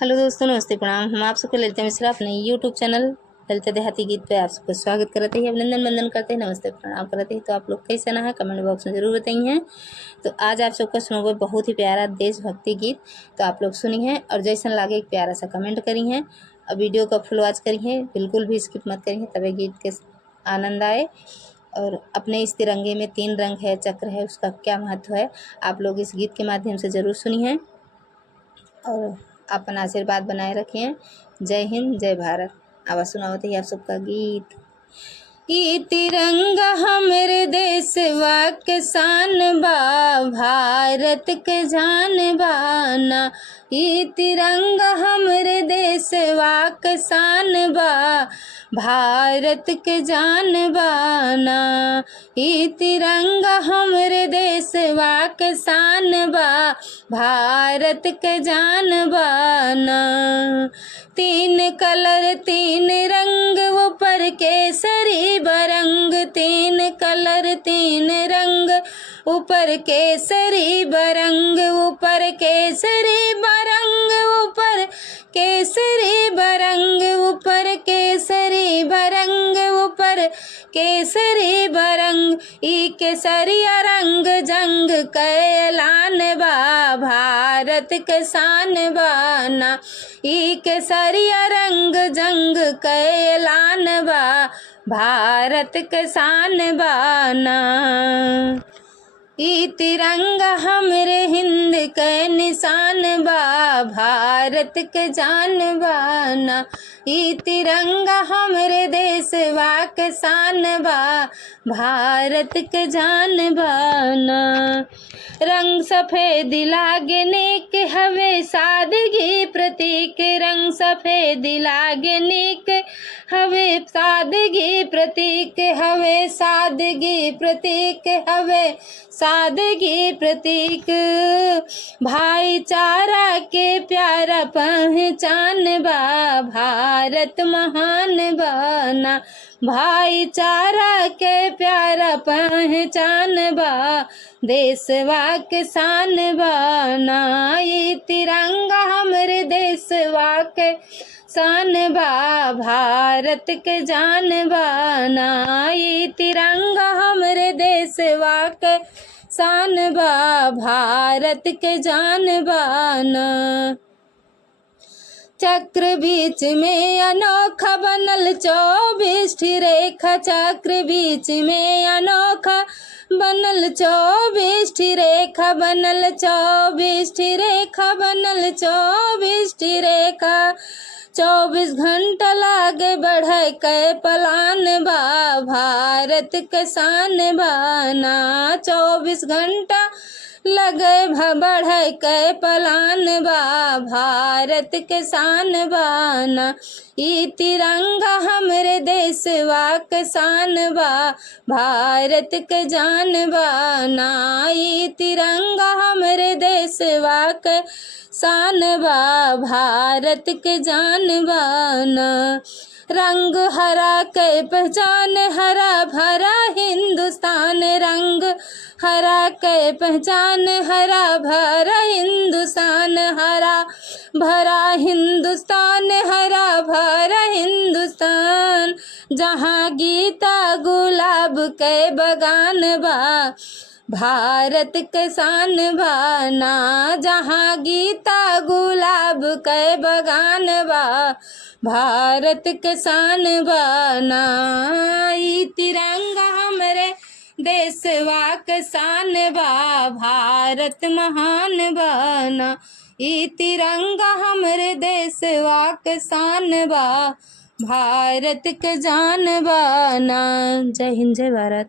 Hello दोस्तों, नमस्ते, प्रणाम। हम आप सबको ललिता मिश्रा अपने यूट्यूब चैनल ललिता देहाती गीत पे आप सबको स्वागत करते हैं, अभिनंदन वंदन करते हैं, नमस्ते प्रणाम करते हैं। तो आप लोग कैसा ना है कमेंट बॉक्स में ज़रूर बताइए। तो आज आप सबका सुनोगे बहुत ही प्यारा देशभक्ति गीत। तो आप लोग सुनी है और जैसा लागे एक प्यारा सा कमेंट करी है और वीडियो का फुल वॉच करी है, बिल्कुल भी स्किप मत करिए, तभी गीत के आनंद आए। और अपने इस तिरंगे में 3 रंग है, चक्र है, उसका क्या महत्व है आप लोग इस गीत के माध्यम से ज़रूर सुनिए और अपना आशीर्वाद बनाए रखें। जय हिंद, जय भारत। आवाज़ सुनावत है आप सबका गीत। ई तिरंगा हमरे देशवा के शान बा, भारत के जान बाना। ई तिरंगा हमरे देशवा के शान बा, भारत के जान बाना। ई तिरंगा हमरे देशवा के शान बा, भारत के जान बाना। 3 कलर 3 रंग ऊपर केसरी बरंग, 3 कलर 3 रंग ऊपर केसरी बरंग, ऊपर केसरी बरंग, ऊपर केसरी बरंग, ऊपर केसरी बरंग, ऊपर केसरी बरंग। ई केसरिया रंग जंग कैलान बा, भारत के शान बाना। ई केसरिया रंग जंग कैलान बा, भारत के शान बाना। ई तिरंगा हमरे हिंद के निशान बा, भारत के जान बाना। ई तिरंगा हमरे देशवा के शान बा, भारत के जान बाना। रंग सफ़ेद लागे नेक हवे सादगी प्रतीक, रंग सफ़ेद लागे नेक हवे सादगी प्रतीक, हवे सादगी प्रतीक, हवे सादगी प्रतीक। भाईचारा के प्यारा पहचान बा, भारत महान बाना। भाईचारा के प्यारा पहचान बा, देशवा के शान बाना। ये तिरंगा हमरे देशवा के शान बा, भारत के जान बाना। ये तिरंगा हमरे देशवा के शान बा, भारत के जान बाना। चक्र बीच में अनोखा बनल 24 रेखा, चक्र बीच में अनोखा बनल 24 रेखा, बनल 24 रेखा, बनल 24 रेखा। 24 घंटा लागे बढ़े के पलान बा, भारत के शान बाना। 24 घंटा लगे बढ़े के पलान बा, भारत के शान बाना। ई तिरंगा हमरे देशवा के शान बा, भारत के जान बाना। ई तिरंगा हमरे देशवा के शान बा, भारत के जान बाना। रंग हरा के पहचान हरा भरा हिंदुस्तान, रंग हरा के पहचान हरा भरा हिंदुस्तान, हरा भरा हिंदुस्तान, हरा भरा हिंदुस्तान। जहाँ गीता गुलाब के बगान बा, भारत के शान बाना। जहाँ गीता गुलाब के बगान बा, भारत के शान बाना। ई तिरंगा हमरे देशवा के शान बा, भारत महान बाना। ई तिरंगा हमरे देशवा के शान बा, भारत के जान बाना। जय हिंद, जय भारत।